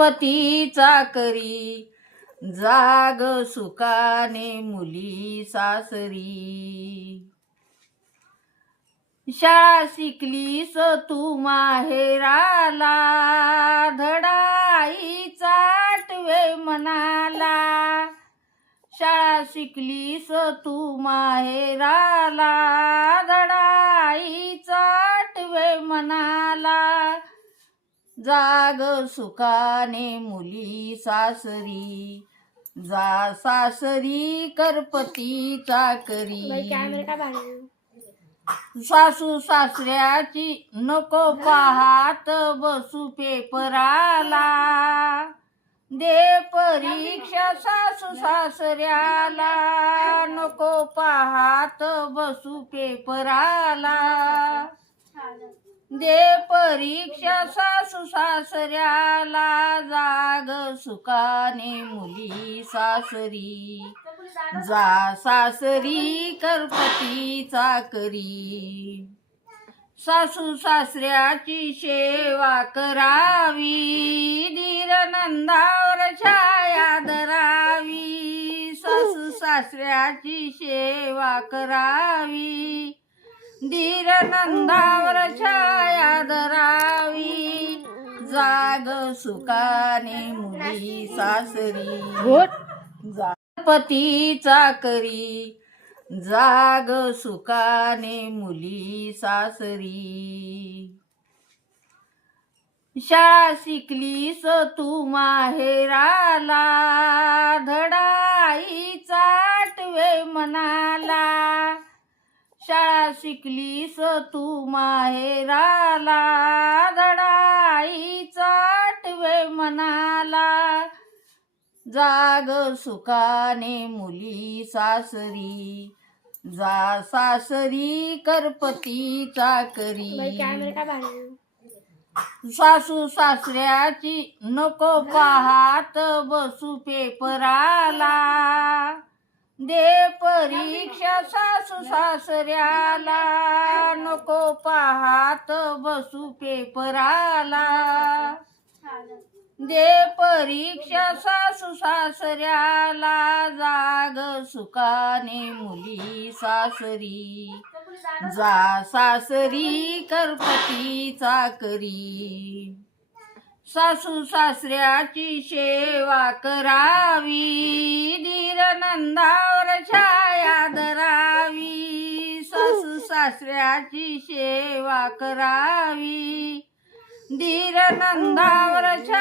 पतीचा करी जाग सुखाने मुली सासरी. शाळा शिकलीस तू माहेराला धडाईचा आठवे मनाला. शाळा शिकलीस तू माहेराला धडाईचा आठवे मनाला. जाग सुखाने मुली सासरी जा सासरी करपतीचा करी. सासू सासऱ्याची नको पाहात बसू पेपराला. दे परीक्षा सासू सासऱ्याला नको पाहात बसू पेपराला. दे परीक्षा सासू सासऱ्याला जाग सुखाने मुली सासरी जा सासरी करपतीचा करी. सासू सासऱ्याची सेवा करावी धीर नंदावर छाया धरावी. सासू सासऱ्याची सेवा करावी धीर नंदावर छाया धरावी. जाग सुखाने मुली सासरी जा पतीचा करी जाग सुखाने मुली सासरी. शाळा शिकलीस तू माहेराला धडाईचा आठवे मनाला. शाळा शिकलीस तू माहेराला धडाईचा आठवे मनाला. जाग सुखाने मुली सासरी जा सासरी करपतीचा करी. सासू सासऱ्याची नको पाहात बसू पेपराला. दे परीक्षा सासू सासऱ्याला नको पाहात बसू पेपराला. दे परीक्षा सासू सासऱ्याला जाग सुखाने मुली सासरी जा सासरी करपतीचा करी. सासू सासऱ्याची सेवा करावी धीर नंदावर छाया धरावी. सासू सासऱ्याची सेवा करावी धीर नंदावर छाया